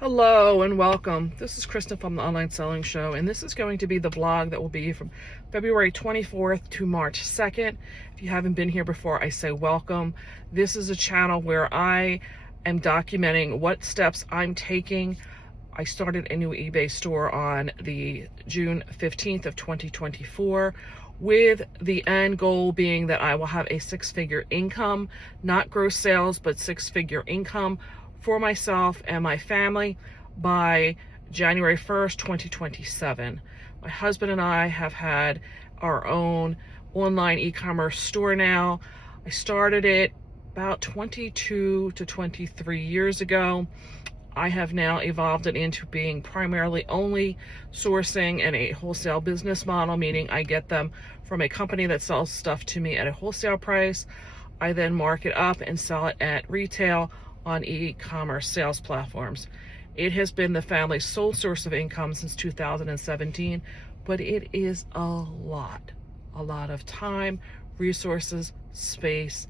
Hello and welcome. This is Kristen from the Online Selling Show, and this is going to be the vlog that will be from February 24th to March 2nd. If you haven't been here before, I say welcome. This is a channel where I am documenting what steps I'm taking. I started a new eBay store on the June 15th of 2024 with the end goal being that I will have a six-figure income, not gross sales, but six-figure income for myself and my family by January 1st, 2027. My husband and I have had our own online e-commerce store now. I started it about 22 to 23 years ago. I have now evolved it into being primarily only sourcing in a wholesale business model, meaning I get them from a company that sells stuff to me at a wholesale price. I then mark it up and sell it at retail on e-commerce sales platforms. It has been the family's sole source of income since 2017, but it is a lot of time, resources, space,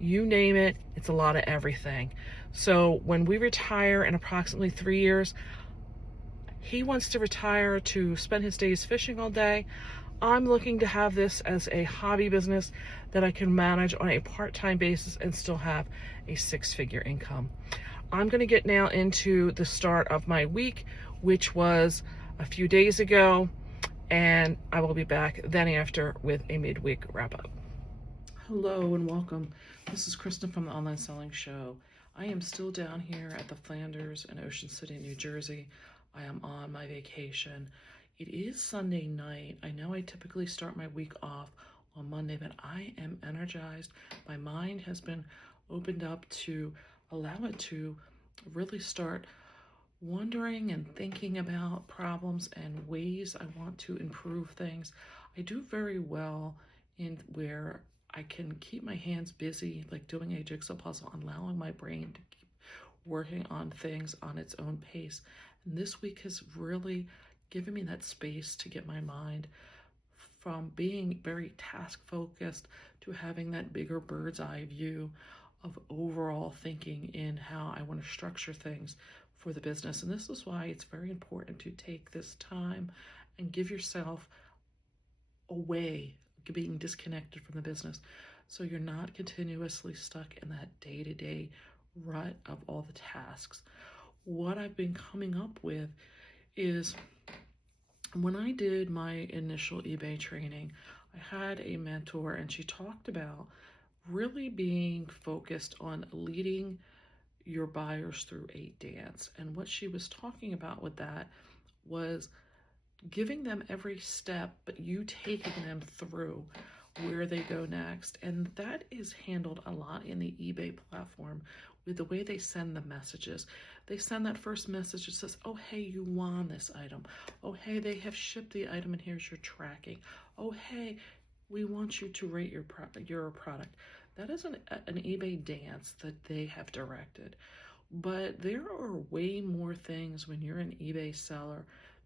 you name it, it's a lot of everything. So when we retire in approximately 3 years, he wants to retire to spend his days fishing all day. I'm looking to have this as a hobby business that I can manage on a part-time basis and still have a six-figure income. I'm going to get now into the start of my week, which was a few days ago, and I will be back then after with a midweek wrap-up. Hello and welcome. This is Kristen from the Online Selling Show. I am still down here at the Flanders in Ocean City, New Jersey. I am on my vacation. It is Sunday night. I know I typically start my week off on Monday, but I am energized. My mind has been opened up to allow it to really start wondering and thinking about problems and ways I want to improve things. I do very well in where I can keep my hands busy, like doing a jigsaw puzzle, allowing my brain to keep working on things on its own pace. And this week has really given me that space to get my mind from being very task focused to having that bigger bird's eye view of overall thinking in how I want to structure things for the business. And this is why it's very important to take this time and give yourself away, being disconnected from the business, so you're not continuously stuck in that day-to-day rut of all the tasks. What I've been coming up with is, when I did my initial eBay training, I had a mentor and she talked about really being focused on leading your buyers through a dance. And what she was talking about with that was giving them every step, but you taking them through where they go next. And that is handled a lot in the eBay platform with the way they send the messages. They send that first message that says, oh, hey, you won this item. Oh, hey, they have shipped the item and here's your tracking. Oh, hey, we want you to rate your product. That is an eBay dance that they have directed. But there are way more things when you're an eBay seller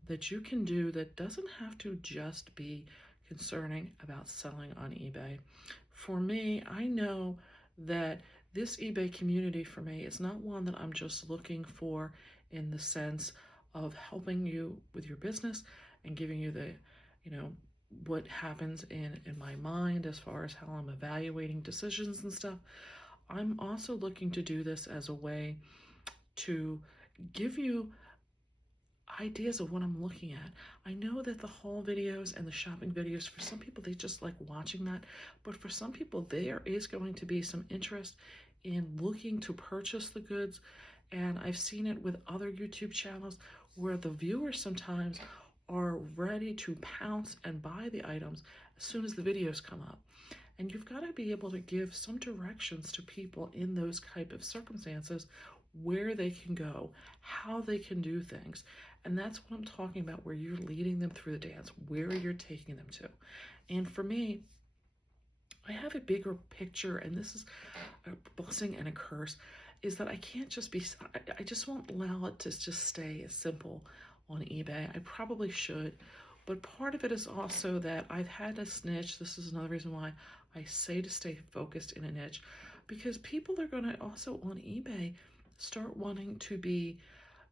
that you can do that doesn't have to just be concerning about selling on eBay. For me, I know that this eBay community for me is not one that I'm just looking for in the sense of helping you with your business and giving you the, what happens in my mind as far as how I'm evaluating decisions and stuff. I'm also looking to do this as a way to give you ideas of what I'm looking at. I know that the haul videos and the shopping videos, for some people, they just like watching that. But for some people, there is going to be some interest in looking to purchase the goods. And I've seen it with other YouTube channels where the viewers sometimes are ready to pounce and buy the items as soon as the videos come up. And you've got to be able to give some directions to people in those type of circumstances, where they can go, how they can do things. And that's what I'm talking about, where you're leading them through the dance, where you're taking them to. And for me, I have a bigger picture, and this is a blessing and a curse, is that I can't just be, I just won't allow it to just stay as simple on eBay. I probably should, but part of it is also that I've had this niche. This is another reason why I say to stay focused in a niche, because people are going to also on eBay start wanting to be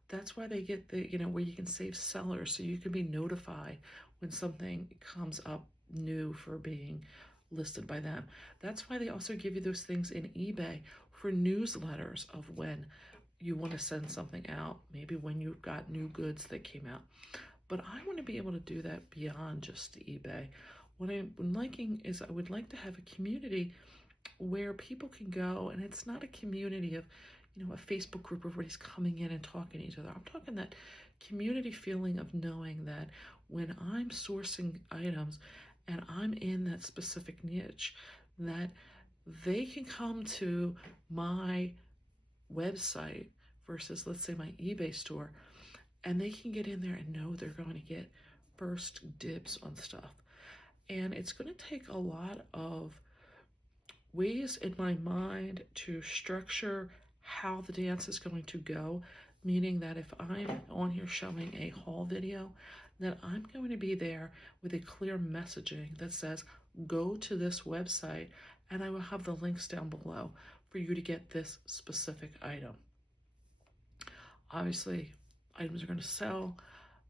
That's why they get the, where you can save sellers so you can be notified when something comes up new for being listed by them. That's why they also give you those things in eBay for newsletters of when you want to send something out, maybe when you've got new goods that came out. But I want to be able to do that beyond just the eBay. What I'm liking is I would like to have a community where people can go, and it's not a community of, a Facebook group where everybody's coming in and talking to each other. I'm talking that community feeling of knowing that when I'm sourcing items and I'm in that specific niche, that they can come to my website versus, let's say, my eBay store, and they can get in there and know they're going to get first dibs on stuff. And it's going to take a lot of ways in my mind to structure how the dance is going to go, meaning that if I'm on here showing a haul video, that I'm going to be there with a clear messaging that says, go to this website, and I will have the links down below for you to get this specific item. Obviously, items are going to sell,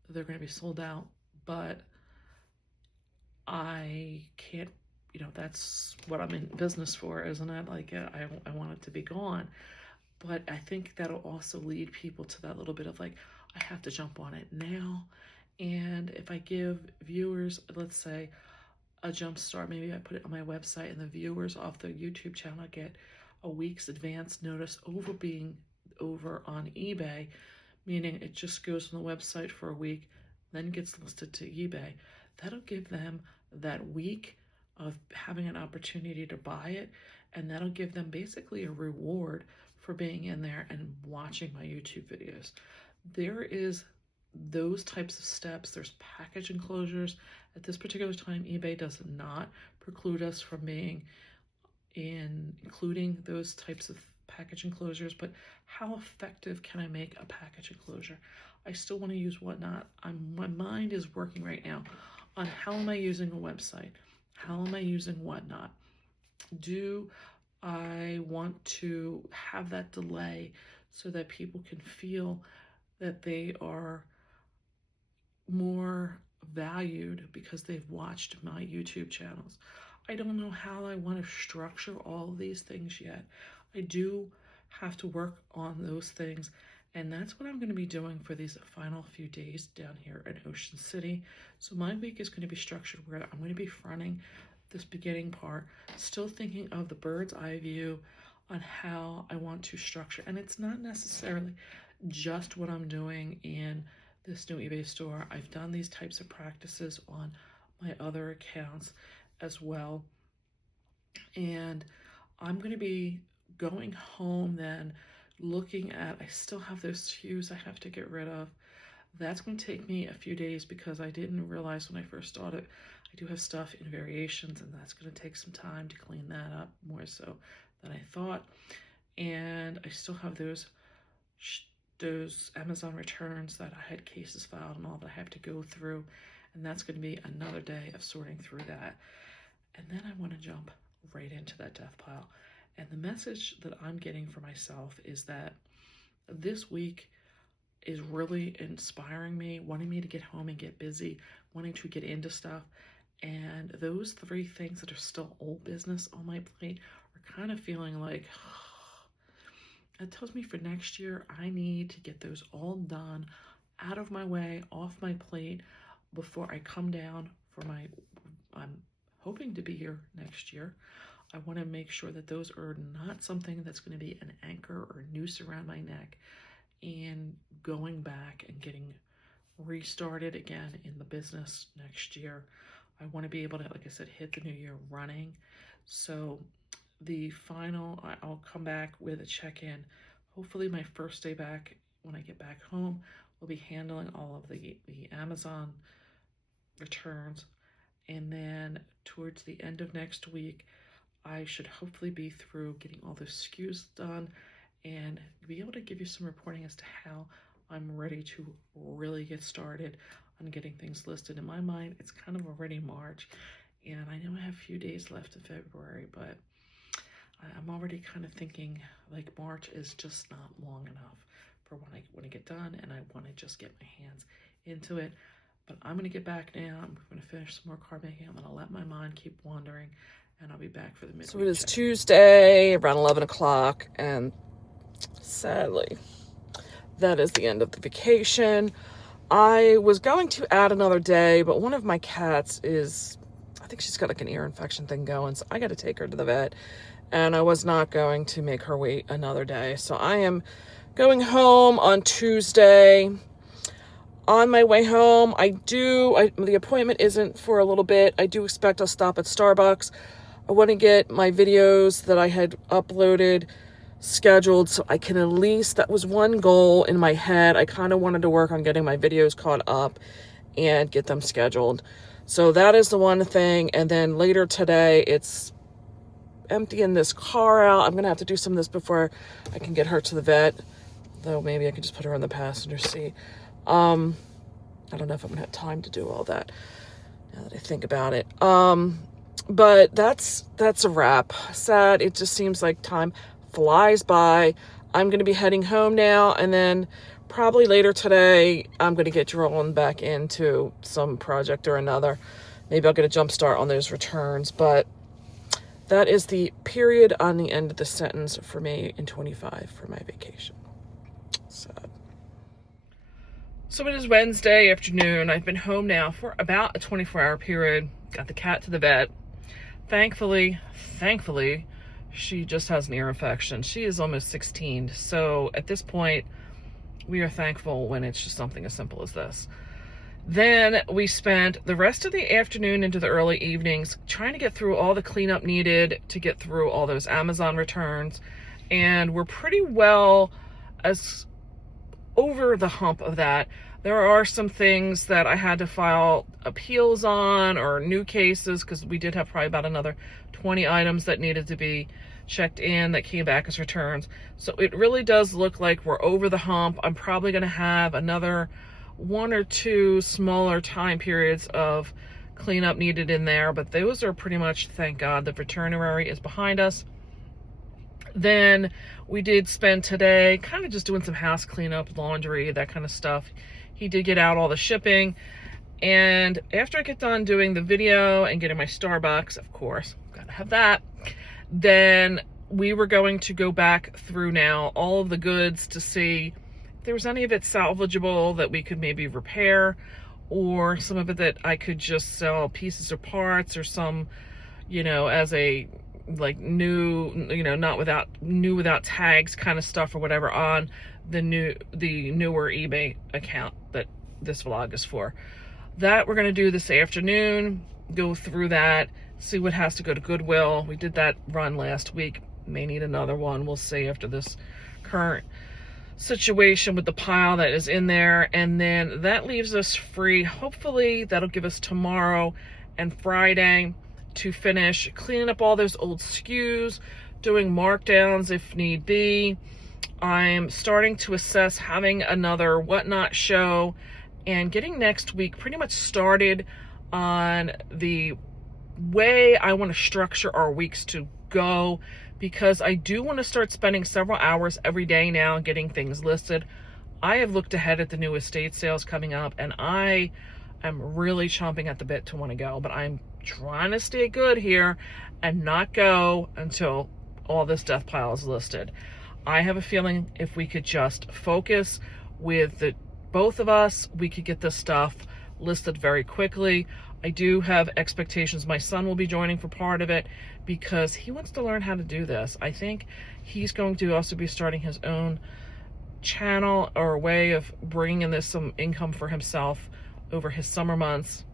they're going to be sold out, but I can't, that's what I'm in business for, isn't it? Like, I want it to be gone. But I think that'll also lead people to that little bit of like, I have to jump on it now. And if I give viewers, let's say, a jump start, maybe I put it on my website, and the viewers off the YouTube channel get a week's advance notice over being over on eBay, meaning it just goes on the website for a week, then gets listed to eBay. That'll give them that week of having an opportunity to buy it, and that'll give them basically a reward for being in there and watching my YouTube videos. There is those types of steps. There's package enclosures. At this particular time, eBay does not preclude us from being including those types of package enclosures, but how effective can I make a package enclosure? I still want to use Whatnot. My mind is working right now on how am I using a website? How am I using Whatnot? Do I want to have that delay so that people can feel that they are more valued because they've watched my YouTube channels? I don't know how I want to structure all of these things yet. I do have to work on those things, and that's what I'm going to be doing for these final few days down here in Ocean City. So my week is going to be structured where I'm going to be fronting this beginning part, still thinking of the bird's eye view on how I want to structure. And it's not necessarily just what I'm doing in this new eBay store. I've done these types of practices on my other accounts as well. And I'm going to be going home then, looking at, I still have those SKUs I have to get rid of. That's going to take me a few days because I didn't realize when I first started, I do have stuff in variations, and that's going to take some time to clean that up more so than I thought. And I still have those Amazon returns that I had cases filed and all that I have to go through, and that's going to be another day of sorting through that. And then I want to jump right into that death pile. And the message that I'm getting for myself is that this week is really inspiring me, wanting me to get home and get busy, wanting to get into stuff. And those three things that are still old business on my plate are kind of feeling like, it tells me for next year, I need to get those all done, out of my way, off my plate, before I come down for I'm hoping to be here next year. I want to make sure that those are not something that's going to be an anchor or a noose around my neck, and going back and getting restarted again in the business next year. I want to be able to, like I said, hit the new year running. So the final, I'll come back with a check-in. Hopefully my first day back, when I get back home, will be handling all of the Amazon returns. And then towards the end of next week, I should hopefully be through getting all the SKUs done and be able to give you some reporting as to how I'm ready to really get started on getting things listed. In my mind, it's kind of already March, and I know I have a few days left in February, but I'm already kind of thinking like March is just not long enough for when I get done, and I want to just get my hands into it. But I'm going to get back now. I'm going to finish some more card making. I'm going to let my mind keep wandering, and I'll be back for the midweek. So it is Tuesday, around 11 o'clock, and sadly, that is the end of the vacation. I was going to add another day, but one of my cats I think she's got like an ear infection thing going, so I got to take her to the vet, and I was not going to make her wait another day. So I am going home on Tuesday. On my way home, the appointment isn't for a little bit. I do expect I'll stop at Starbucks. I want to get my videos that I had uploaded scheduled so I can at least, that was one goal in my head. I kind of wanted to work on getting my videos caught up and get them scheduled. So that is the one thing. And then later today, it's emptying this car out. I'm going to have to do some of this before I can get her to the vet, though maybe I can just put her in the passenger seat. I don't know if I'm going to have time to do all that now that I think about it. But that's a wrap. Sad. It just seems like time flies by. I'm going to be heading home now, and then probably later today, I'm going to get rolling back into some project or another. Maybe I'll get a jump start on those returns, but that is the period on the end of the sentence for me in 25 for my vacation. Sad. So it is Wednesday afternoon. I've been home now for about a 24-hour period. Got the cat to the vet. Thankfully, she just has an ear infection. She is almost 16. So at this point, we are thankful when it's just something as simple as this. Then we spent the rest of the afternoon into the early evenings trying to get through all the cleanup needed to get through all those Amazon returns. And we're pretty well as over the hump of that. There are some things that I had to file appeals on, or new cases, because we did have probably about another 20 items that needed to be checked in that came back as returns. So it really does look like we're over the hump. I'm probably going to have another 1 or 2 smaller time periods of cleanup needed in there, but those are pretty much, thank God, the veterinary is behind us. Then we did spend today kind of just doing some house cleanup, laundry, that kind of stuff. He did get out all the shipping. And after I get done doing the video and getting my Starbucks, of course, gotta have that, then we were going to go back through now all of the goods to see if there was any of it salvageable that we could maybe repair, or some of it that I could just sell pieces or parts, or some, as a like new, not without tags kind of stuff or whatever on the newer eBay account that this vlog is for. That we're going to do this afternoon, go through that, see what has to go to Goodwill. We did that run last week, may need another one. We'll see after this current situation with the pile that is in there. And then that leaves us free. Hopefully that'll give us tomorrow and Friday to finish cleaning up all those old SKUs, doing markdowns if need be. I'm starting to assess having another Whatnot show and getting next week pretty much started on the way I want to structure our weeks to go, because I do want to start spending several hours every day now getting things listed. I have looked ahead at the new estate sales coming up, and I am really chomping at the bit to want to go, but I'm trying to stay good here and not go until all this death pile is listed. I have a feeling if we could just focus with both of us, we could get this stuff listed very quickly. I do have expectations. My son will be joining for part of it because he wants to learn how to do this. I think he's going to also be starting his own channel or a way of bringing in some income for himself over his summer months.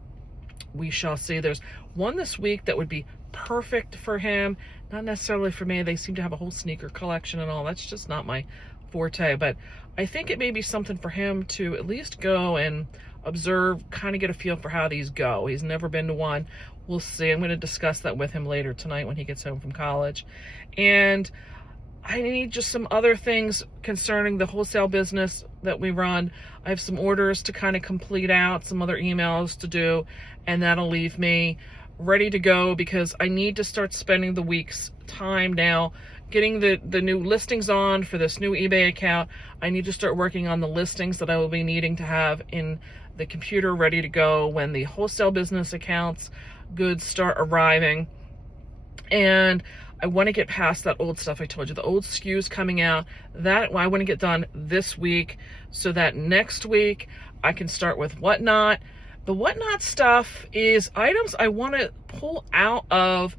We shall see. There's one this week that would be perfect for him, not necessarily for me. They seem to have a whole sneaker collection and all. That's just not my forte, but I think it may be something for him to at least go and observe, kind of get a feel for how these go. He's never been to one. We'll see. I'm going to discuss that with him later tonight when he gets home from college. And I need just some other things concerning the wholesale business that we run. I have some orders to kind of complete out, some other emails to do, and that'll leave me ready to go, because I need to start spending the week's time now getting the new listings on for this new eBay account. I need to start working on the listings that I will be needing to have in the computer ready to go when the wholesale business accounts goods start arriving. And I want to get past that old stuff I told you, the old SKUs coming out. That I want to get done this week so that next week I can start with Whatnot. The Whatnot stuff is items I want to pull out of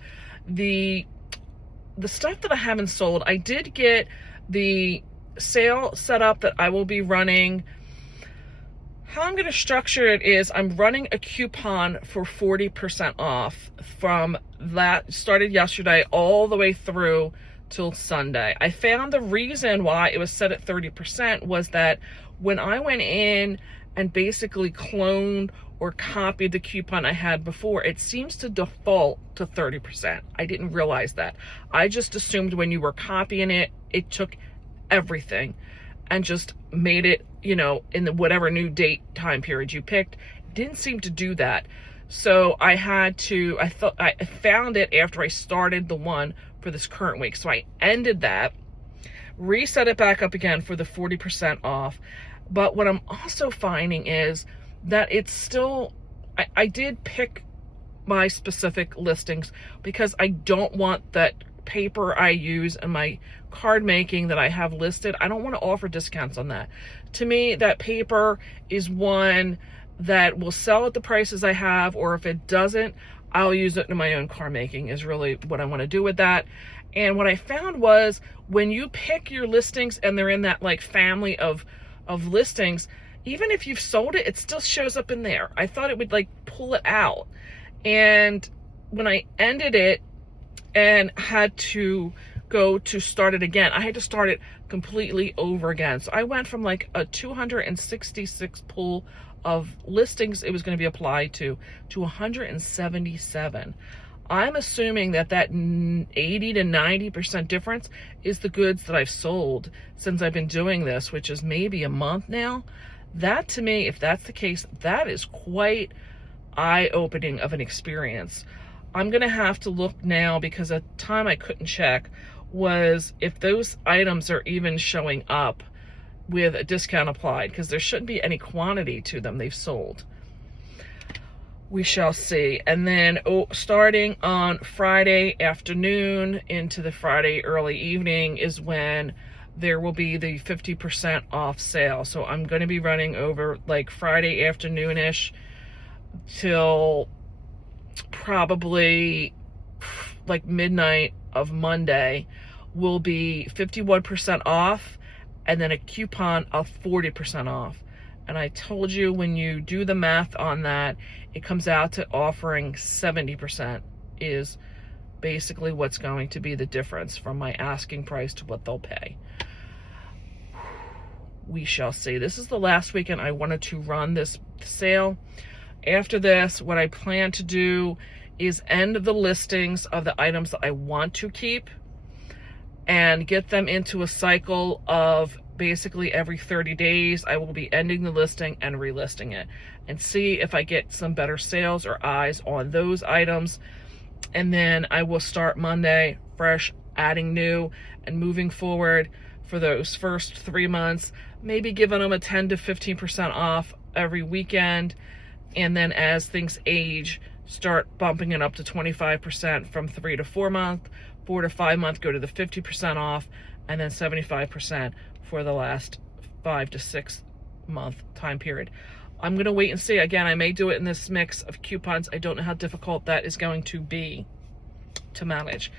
the stuff that I haven't sold. I did get the sale set up that I will be running. How I'm going to structure it is I'm running a coupon for 40% off from that started yesterday all the way through till Sunday. I found the reason why it was set at 30% was that when I went in and basically cloned or copied the coupon I had before, it seems to default to 30%. I didn't realize that. I just assumed when you were copying it, it took everything and just made it, you know, in the whatever new date time period you picked. It didn't seem to do that. So I found it after I started the one for this current week. So I ended that, reset it back up again for the 40% off. But what I'm also finding is that it's still, I did pick my specific listings because I don't want that paper I use in my card making that I have listed. I don't want to offer discounts on that. To me, that paper is one that will sell at the prices I have, or if it doesn't, I'll use it in my own card making is really what I want to do with that. And what I found was when you pick your listings and they're in that like family of listings, even if you've sold it, it still shows up in there. I thought it would like pull it out. And when I ended it and had to go to start it again, I had to start it completely over again. So I went from like a 266 pool of listings it was going to be applied to 177. I'm assuming that 80 to 90% difference is the goods that I've sold since I've been doing this, which is maybe a month now. That to me, if that's the case, that is quite eye-opening of an experience. I'm going to have to look now because at the time I couldn't check was if those items are even showing up with a discount applied, because there shouldn't be any quantity to them they've sold. We shall see. And then starting on Friday afternoon into the Friday early evening is when there will be the 50% off sale. So I'm going to be running over like Friday afternoon-ish till probably like midnight of Monday will be 51% off and then a coupon of 40% off. And I told you when you do the math on that, it comes out to offering 70% is basically what's going to be the difference from my asking price to what they'll pay. We shall see. This is the last weekend I wanted to run this sale. After this, what I plan to do is end the listings of the items that I want to keep and get them into a cycle of basically every 30 days, I will be ending the listing and relisting it and see if I get some better sales or eyes on those items. And then I will start Monday fresh, adding new and moving forward for those first 3 months, maybe giving them a 10 to 15% off every weekend. And then as things age, start bumping it up to 25% from 3 to 4 month, 4 to 5 month, go to the 50% off, and then 75% for the last 5 to 6 month time period. I'm going to wait and see. Again, I may do it in this mix of coupons. I don't know how difficult that is going to be to manage.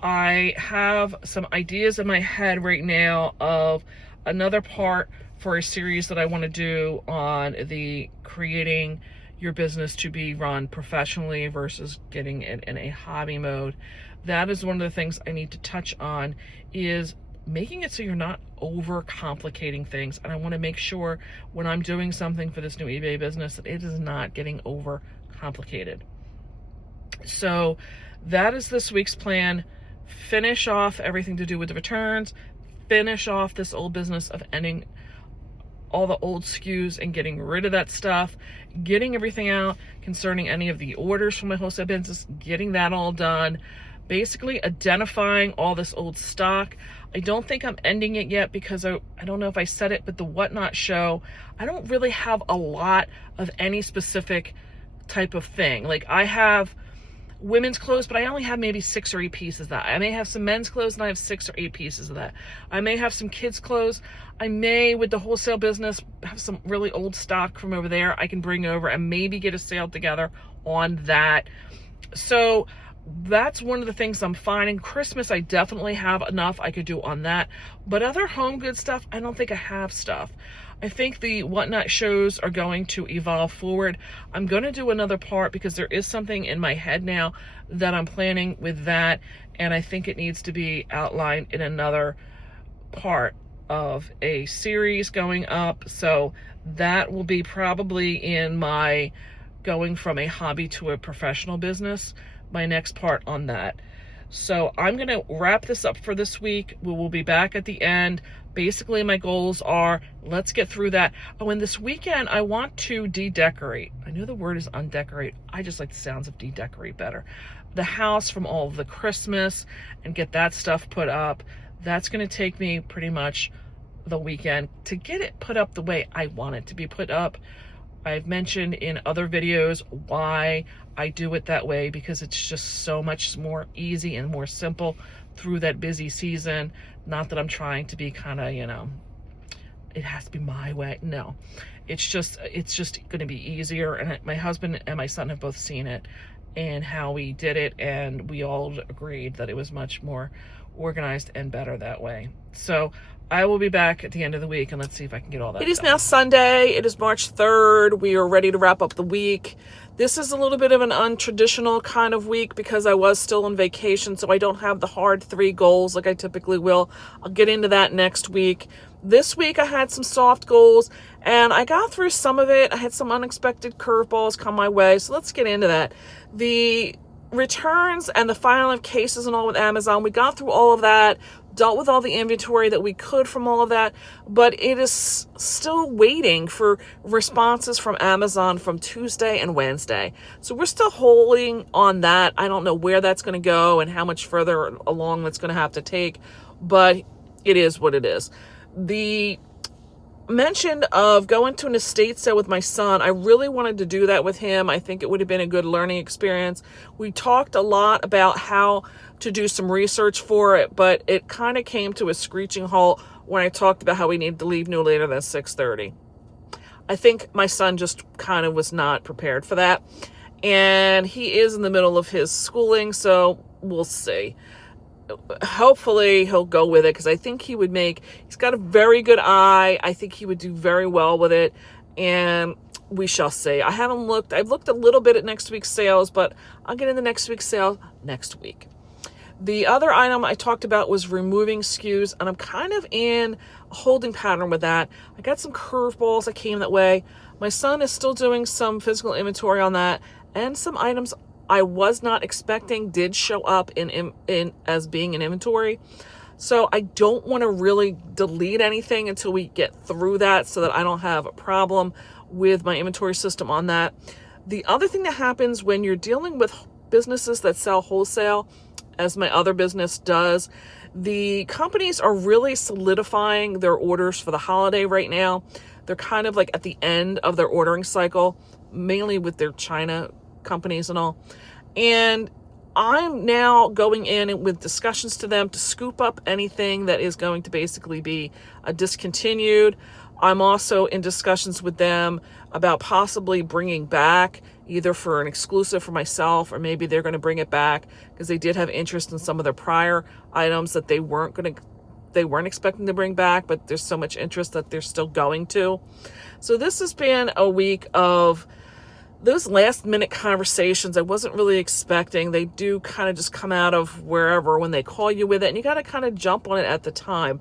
I have some ideas in my head right now of another part for a series that I want to do on the creating your business to be run professionally versus getting it in a hobby mode. That is one of the things I need to touch on, is making it so you're not over complicating things. And I want to make sure when I'm doing something for this new eBay business that it is not getting over complicated. So that is this week's plan. Finish off everything to do with the returns, finish off this old business of ending all the old SKUs and getting rid of that stuff, getting everything out concerning any of the orders from my wholesale business, getting that all done, basically identifying all this old stock. I don't think I'm ending it yet because I don't know if I said it, but the Whatnot show, I don't really have a lot of any specific type of thing. Like, I have women's clothes, but I only have maybe 6 or 8 pieces of that. I may have some men's clothes and I have 6 or 8 pieces of that. I may have some kids' clothes. I may, with the wholesale business, have some really old stock from over there I can bring over and maybe get a sale together on that. So that's one of the things I'm finding. Christmas, I definitely have enough I could do on that. But other home good stuff, I don't think I have stuff. I think the Whatnot shows are going to evolve forward. I'm going to do another part because there is something in my head now that I'm planning with that. And I think it needs to be outlined in another part of a series going up. So that will be probably in my going from a hobby to a professional business, my next part on that. So I'm going to wrap this up for this week. We will be back at the end. Basically, my goals are, let's get through that. Oh, and this weekend, I want to de-decorate. I know the word is undecorate. I just like the sounds of de-decorate better. The house from all of the Christmas and get that stuff put up. That's going to take me pretty much the weekend to get it put up the way I want it to be put up. I've mentioned in other videos why I do it that way, because it's just so much more easy and more simple through that busy season. Not that I'm trying to be kind of, it has to be my way. No, it's just going to be easier. And my husband and my son have both seen it and how we did it. And we all agreed that it was much more organized and better that way. So I will be back at the end of the week, and let's see if I can get all that done. It is now Sunday. It is March 3rd. We are ready to wrap up the week. This is a little bit of an untraditional kind of week because I was still on vacation, so I don't have the hard 3 goals like I typically will. I'll get into that next week. This week I had some soft goals, and I got through some of it. I had some unexpected curveballs come my way, so let's get into that. The returns and the filing of cases and all with Amazon, we got through all of that, dealt with all the inventory that we could from all of that, but it is still waiting for responses from Amazon from Tuesday and Wednesday. So we're still holding on that. I don't know where that's going to go and how much further along that's going to have to take, but it is what it is. The mention of going to an estate sale with my son, I really wanted to do that with him. I think it would have been a good learning experience. We talked a lot about how to do some research for it, but it kind of came to a screeching halt when I talked about how we needed to leave no later than 6:30. I think my son just kind of was not prepared for that, and he is in the middle of his schooling, so we'll see. Hopefully he'll go with it, because I think he's got a very good eye. I think he would do very well with it, and we shall see. I've looked a little bit at next week's sales, but I'll get into next week's sale next week. The other item I talked about was removing SKUs, and I'm kind of in a holding pattern with that. I got some curveballs that came that way. My son is still doing some physical inventory on that, and some items I was not expecting did show up in as being in inventory. So I don't want to really delete anything until we get through that, so that I don't have a problem with my inventory system on that. The other thing that happens when you're dealing with businesses that sell wholesale, as my other business does, the companies are really solidifying their orders for the holiday right now. They're kind of like at the end of their ordering cycle, mainly with their China companies and all. And I'm now going in with discussions to them to scoop up anything that is going to basically be discontinued. I'm also in discussions with them about possibly bringing back, either for an exclusive for myself, or maybe they're going to bring it back because they did have interest in some of their prior items that they weren't expecting to bring back, but there's so much interest that they're still going to. So this has been a week of those last minute conversations I wasn't really expecting. They do kind of just come out of wherever when they call you with it, and you got to kind of jump on it at the time.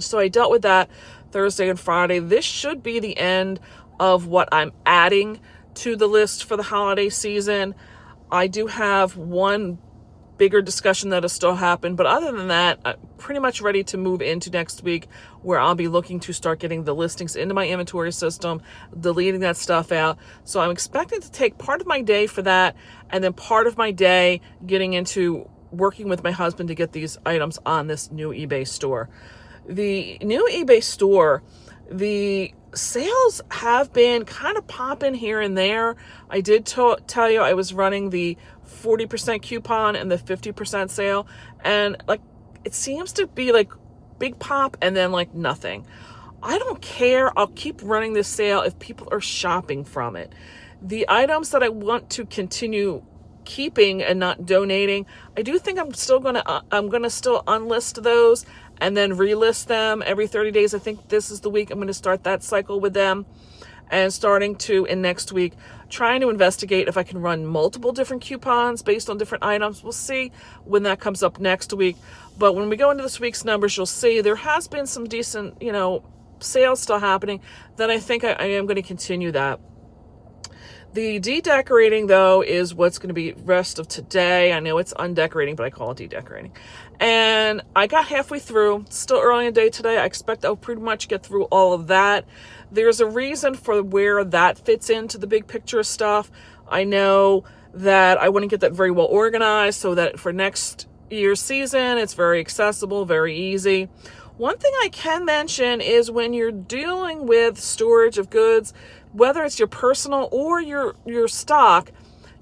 So I dealt with that Thursday and Friday. This should be the end of what I'm adding to the list for the holiday season. I do have one bigger discussion that has still happened, but other than that, I'm pretty much ready to move into next week, where I'll be looking to start getting the listings into my inventory system, deleting that stuff out. So I'm expecting to take part of my day for that, and then part of my day getting into working with my husband to get these items on this new eBay store. The new eBay store, the sales have been kind of popping here and there. I did tell you I was running the 40% coupon and the 50% sale, and like it seems to be like big pop and then like nothing. I don't care. I'll keep running this sale if people are shopping from it. The items that I want to continue keeping and not donating, I do think I'm gonna still unlist those and then relist them every 30 days. I think this is the week I'm going to start that cycle with them, and starting to in next week trying to investigate if I can run multiple different coupons based on different items. We'll see when that comes up next week. But when we go into this week's numbers, you'll see there has been some decent, sales still happening. Then I think I am going to continue that. The de-decorating, though, is what's going to be rest of today. I know it's undecorating, but I call it de-decorating. And I got halfway through. Still early in the day today. I expect I'll pretty much get through all of that. There's a reason for where that fits into the big picture stuff. I know that I want to get that very well organized so that for next year's season, it's very accessible, very easy. One thing I can mention is when you're dealing with storage of goods, whether it's your personal or your stock,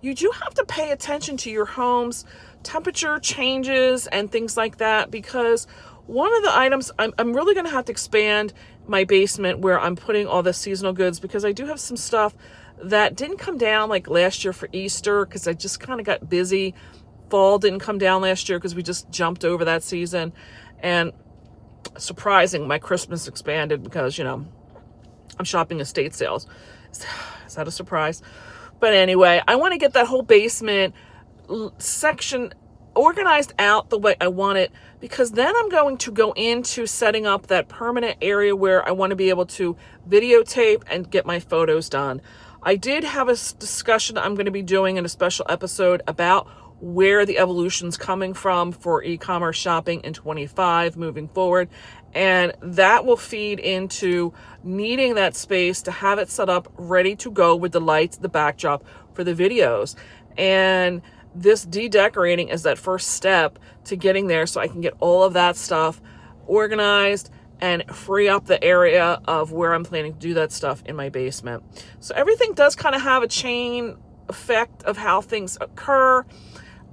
you do have to pay attention to your home's temperature changes and things like that, because one of the items, I'm really going to have to expand my basement where I'm putting all the seasonal goods, because I do have some stuff that didn't come down like last year for Easter because I just kind of got busy. Fall didn't come down last year because we just jumped over that season. And surprising, my Christmas expanded because, I'm shopping estate sales. Is that a surprise? But anyway, I want to get that whole basement section organized out the way I want it, because then I'm going to go into setting up that permanent area where I want to be able to videotape and get my photos done. I did have a discussion I'm going to be doing in a special episode about where the evolution's coming from for e-commerce shopping in 25 moving forward. And that will feed into needing that space to have it set up ready to go with the lights, the backdrop for the videos. And this de-decorating is that first step to getting there so I can get all of that stuff organized and free up the area of where I'm planning to do that stuff in my basement. So everything does kind of have a chain effect of how things occur.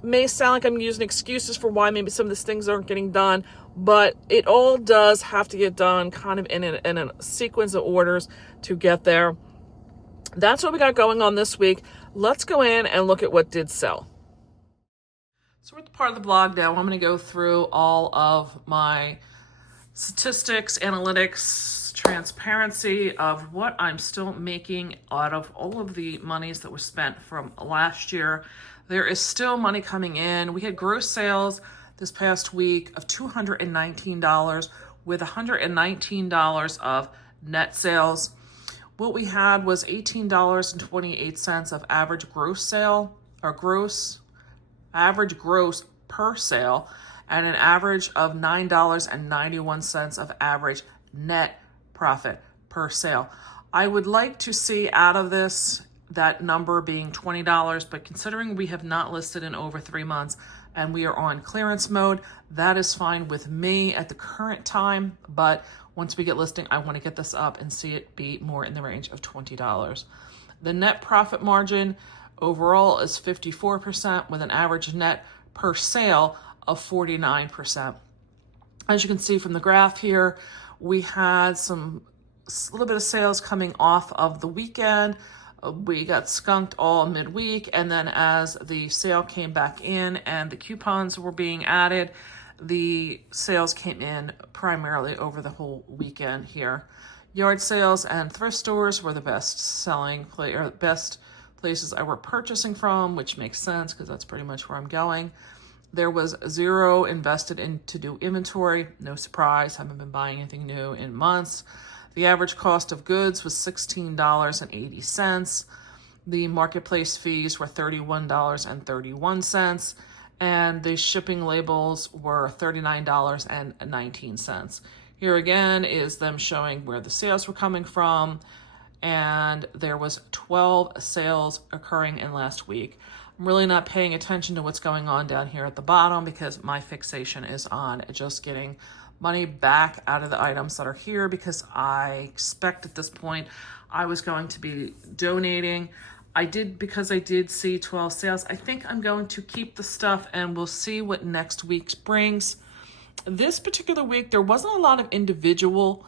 May sound like I'm using excuses for why maybe some of these things aren't getting done, but it all does have to get done kind of in a sequence of orders to get there. That's what we got going on this week. Let's go in and look at what did sell. So we're at the part of the blog now. I'm going to go through all of my statistics, analytics, transparency of what I'm still making out of all of the monies that were spent from last year. There is still money coming in. We had gross sales this past week of $219 with $119 of net sales. What we had was $18.28 of average gross sale, or average gross per sale, and an average of $9.91 of average net profit per sale. I would like to see out of this that number being $20, but considering we have not listed in over 3 months and we are on clearance mode, that is fine with me at the current time. But once we get listing, I want to get this up and see it be more in the range of $20. The net profit margin overall is 54% with an average net per sale of 49%. As you can see from the graph here, we had a little bit of sales coming off of the weekend. We got skunked all midweek, and then as the sale came back in and the coupons were being added, the sales came in primarily over the whole weekend here. Yard sales and thrift stores were the best places I were purchasing from, which makes sense because that's pretty much where I'm going. There was zero invested in to do inventory. No surprise, haven't been buying anything new in months. The average cost of goods was $16.80. The marketplace fees were $31.31. And the shipping labels were $39.19. Here again is them showing where the sales were coming from. And there was 12 sales occurring in last week. I'm really not paying attention to what's going on down here at the bottom because my fixation is on just getting money back out of the items that are here, because I expect at this point I was going to be donating. Because I did see 12 sales, I think I'm going to keep the stuff and we'll see what next week brings. This particular week, there wasn't a lot of individual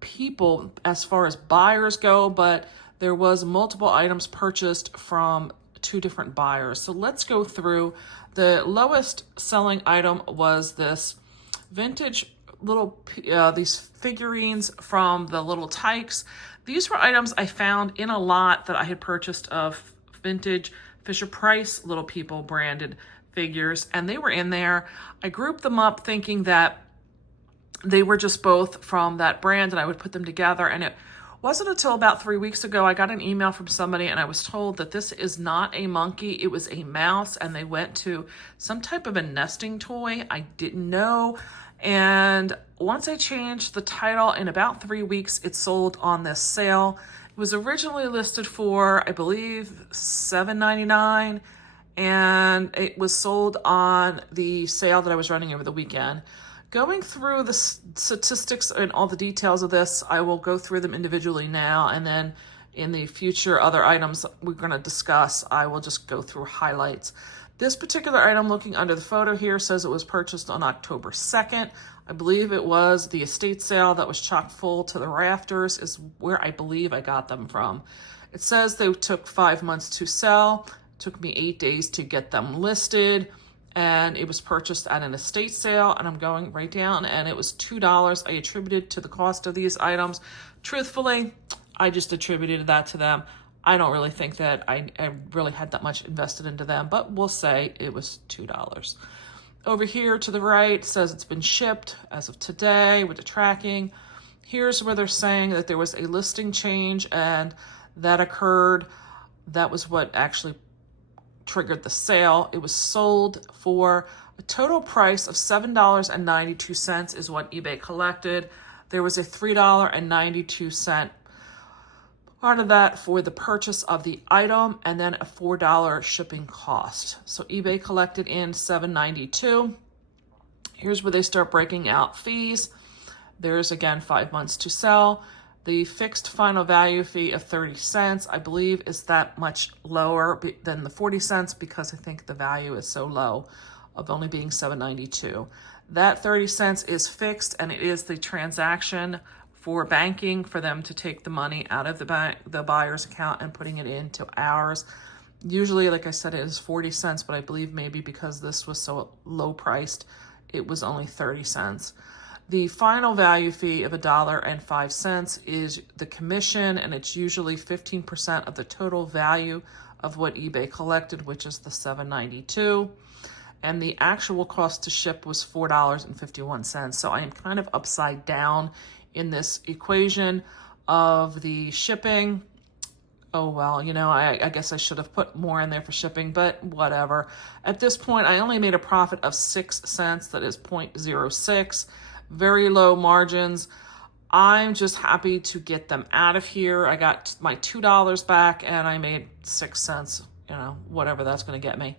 people as far as buyers go, but there was multiple items purchased from 2 different buyers. So let's go through. The lowest selling item was this vintage little, these figurines from the little Tykes. These were items I found in a lot that I had purchased of vintage Fisher-Price Little People branded figures, and they were in there. I grouped them up thinking that they were just both from that brand and I would put them together. And it wasn't until about 3 weeks ago I got an email from somebody and I was told that this is not a monkey, it was a mouse, and they went to some type of a nesting toy. I didn't know. And once I changed the title, in about 3 weeks, it sold on this sale. It was originally listed for, I believe, $7.99, and it was sold on the sale that I was running over the weekend. Going through the statistics and all the details of this, I will go through them individually now, and then in the future other items we're going to discuss, I will just go through highlights. This particular item, looking under the photo here, says it was purchased on October 2nd. I believe it was the estate sale that was chock full to the rafters is where I believe I got them from. It says they took 5 months to sell. It took me 8 days to get them listed, and it was purchased at an estate sale, and I'm going right down, and it was $2 I attributed to the cost of these items. Truthfully, I just attributed that to them. I don't really think that I really had that much invested into them, but we'll say it was $2. Over here to the right says it's been shipped as of today with the tracking. Here's where they're saying that there was a listing change and that occurred. That was what actually triggered the sale. It was sold for a total price of $7.92 is what eBay collected. There was a $3.92 part of that for the purchase of the item, and then a $4 shipping cost. So eBay collected in $7.92. Here's where they start breaking out fees. There's again 5 months to sell. The fixed final value fee of 30 cents, I believe, is that much lower than the 40 cents because I think the value is so low of only being $7.92. That 30 cents is fixed, and it is the transaction for banking for them to take the money out of the buyer's account and putting it into ours. Usually, like I said, it is 40 cents, but I believe maybe because this was so low priced, it was only 30 cents. The final value fee of $1.05 is the commission, and it's usually 15% of the total value of what eBay collected, which is the $7.92. And the actual cost to ship was $4.51. So I am kind of upside down in this equation of the shipping. Oh, well, you know, I guess I should have put more in there for shipping, but whatever. At this point, I only made a profit of 6 cents. That is 0.06. Very low margins. I'm just happy to get them out of here. I got my $2 back and I made 6 cents, you know, whatever that's going to get me.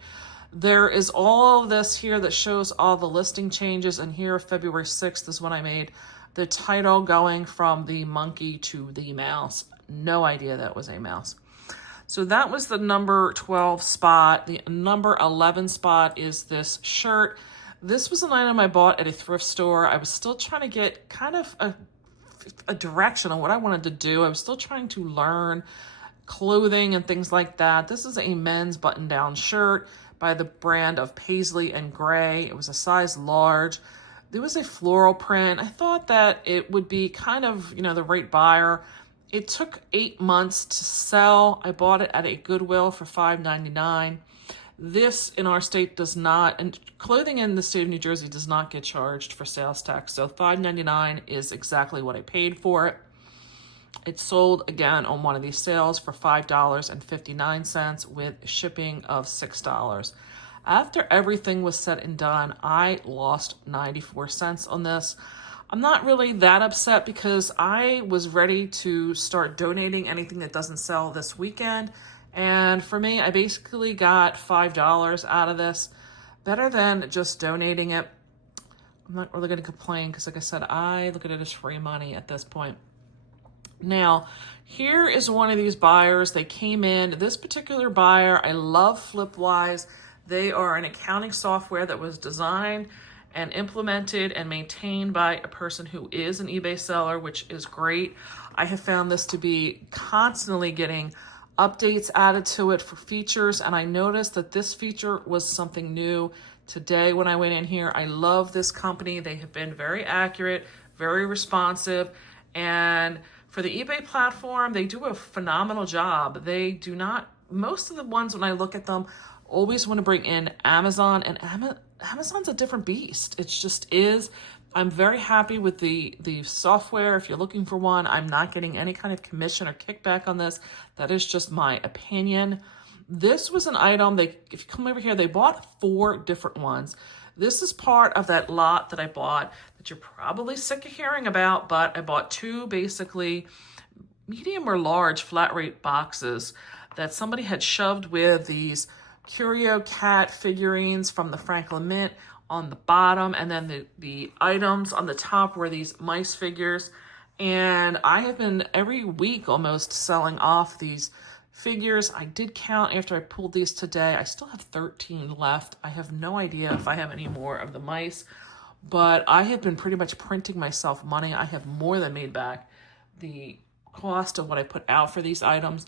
There is all of this here that shows all the listing changes, and here February 6th is when I made the title going from the monkey to the mouse. No idea that was a mouse. So that was the number 12 spot. The number 11 spot is this shirt. This was an item I bought at a thrift store. I was still trying to get kind of a direction on what I wanted to do. I was still trying to learn clothing and things like that. This is a men's button-down shirt by the brand of Paisley and Gray. It was a size large. There was a floral print. I thought that it would be kind of, you know, the right buyer. It took 8 months to sell. I bought it at a Goodwill for $5.99. This in our state does not, and clothing in the state of New Jersey does not get charged for sales tax. So $5.99 is exactly what I paid for it. It sold again on one of these sales for $5.59 with shipping of $6. After everything was said and done, I lost 94 cents on this. I'm not really that upset because I was ready to start donating anything that doesn't sell this weekend. And for me, I basically got $5 out of this. Better than just donating it. I'm not really going to complain because, like I said, I look at it as free money at this point. Now, here is one of these buyers. They came in. This particular buyer, I love Flipwise. They are an accounting software that was designed and implemented and maintained by a person who is an eBay seller, which is great. I have found this to be constantly getting updates added to it for features, and I noticed that this feature was something new today when I went in here. I love this company. They have been very accurate, very responsive, and for the eBay platform, they do a phenomenal job. They do not, most of the ones when I look at them, always want to bring in Amazon, and Amazon's a different beast. It just is. I'm very happy with the software. If you're looking for one, I'm not getting any kind of commission or kickback on this. That is just my opinion. This was an item, if you come over here, they bought 4 different ones. This is part of that lot that I bought that you're probably sick of hearing about, but I bought 2 basically medium or large flat rate boxes that somebody had shoved with these Curio Cat figurines from the Franklin Mint on the bottom, and then the items on the top were these mice figures. And I have been every week almost selling off these figures. I did count after I pulled these today. I still have 13 left. I have no idea if I have any more of the mice, but I have been pretty much printing myself money. I have more than made back the cost of what I put out for these items.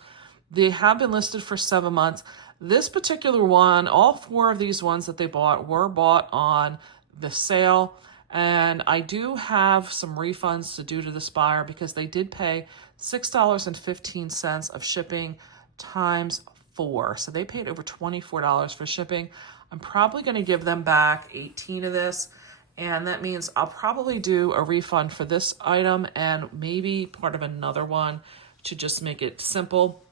They have been listed for 7 months. This particular one, all 4 of these ones that they bought were bought on the sale. And I do have some refunds to do to this buyer because they did pay $6.15 of shipping times 4. So they paid over $24 for shipping. I'm probably going to give them back 18 of this. And that means I'll probably do a refund for this item and maybe part of another one to just make it simple.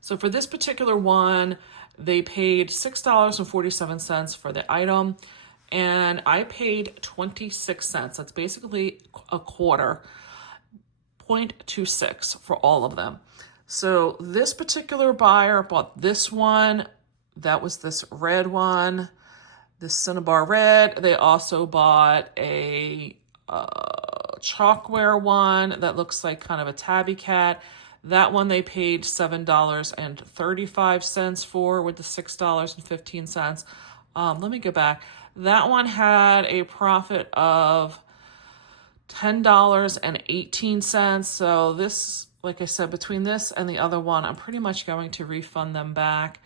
So for this particular one, they paid $6.47 for the item, and I paid 26 cents. That's basically a quarter, 0.26 for all of them. So this particular buyer bought this one. That was this red one, this Cinnabar red. They also bought a chalkware one that looks like kind of a tabby cat. That one they paid $7.35 for with the $6.15. Let me go back. That one had a profit of $10.18. So this, like I said, between this and the other one, I'm pretty much going to refund them back.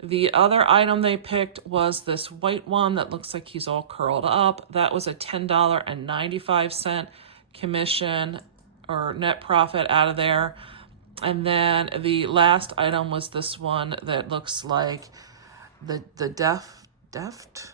The other item they picked was this white one that looks like he's all curled up. That was a $10.95 commission or net profit out of there. And then the last item was this one that looks like the deft,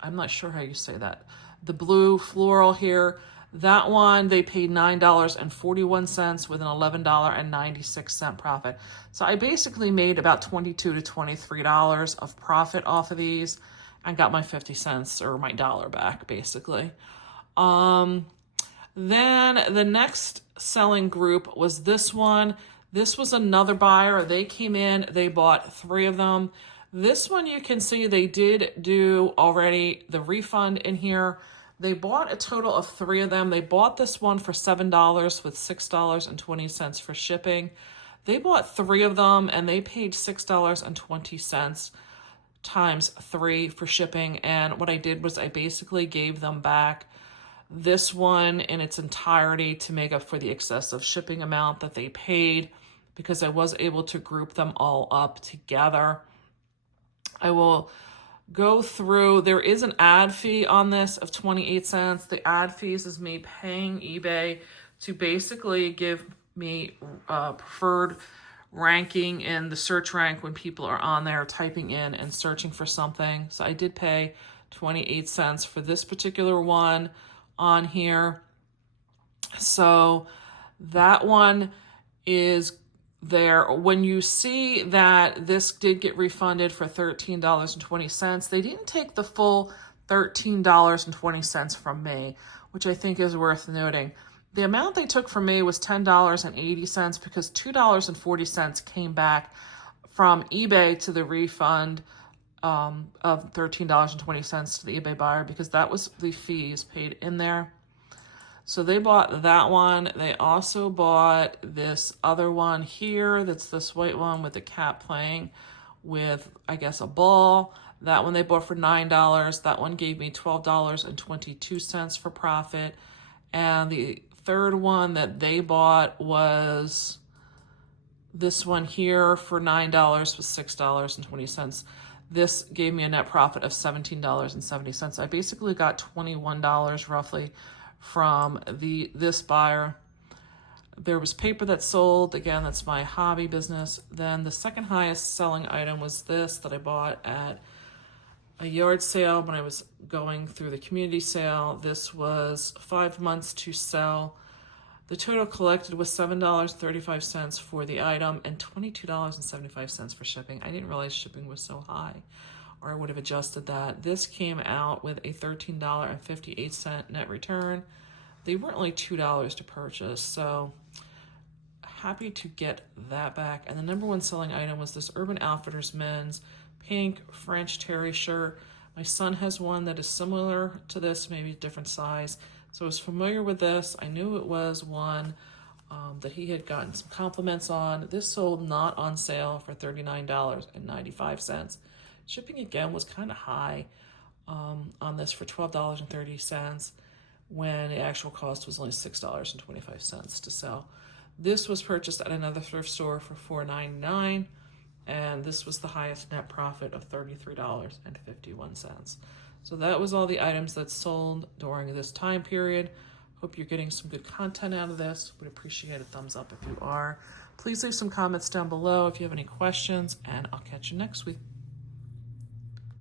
I'm not sure how you say that. The blue floral here. That one, they paid $9.41 with an $11.96 profit. So I basically made about $22 to $23 of profit off of these and got my 50 cents or my dollar back, basically. Then the next selling group was this one. This was another buyer. They came in, they bought 3 of them. This one you can see they did do already the refund in here. They bought a total of 3 of them. They bought this one for $7 with $6.20 for shipping. They bought 3 of them and they paid $6.20 times 3 for shipping. And what I did was I basically gave them back this one in its entirety to make up for the excessive shipping amount that they paid because I was able to group them all up together. I will go through. There is an ad fee on this of 28 cents. The ad fees is me paying eBay to basically give me preferred ranking in the search rank when people are on there typing in and searching for something. So I did pay 28 cents for this particular one on here. So that one is there. When you see that this did get refunded for $13.20, they didn't take the full $13.20 from me, which I think is worth noting. The amount they took from me was $10.80 because $2.40 came back from eBay to the refund of $13.20 to the eBay buyer, because that was the fees paid in there. So they bought that one. They also bought this other one here. That's this white one with the cat playing with, I guess, a ball. That one they bought for $9. That one gave me $12.22 for profit. And the third one that they bought was this one here for $9 with $6.20. This gave me a net profit of $17.70. I basically got $21 roughly from this buyer. There was paper that sold. Again, that's my hobby business. Then the second highest selling item was this that I bought at a yard sale when I was going through the community sale. This was 5 months to sell. The total collected was $7.35 for the item and $22.75 for shipping. I didn't realize shipping was so high, or I would have adjusted that. This came out with a $13.58 net return. They were only $2 to purchase, so happy to get that back. And the number one selling item was this Urban Outfitters men's pink French terry shirt. My son has one that is similar to this, maybe a different size. So I was familiar with this. I knew it was one that he had gotten some compliments on. This sold not on sale for $39.95. Shipping again was kind of high on this for $12.30 when the actual cost was only $6.25 to sell. This was purchased at another thrift store for $4.99, and this was the highest net profit of $33.51. So that was all the items that sold during this time period. Hope you're getting some good content out of this. Would appreciate a thumbs up if you are. Please leave some comments down below if you have any questions, and I'll catch you next week.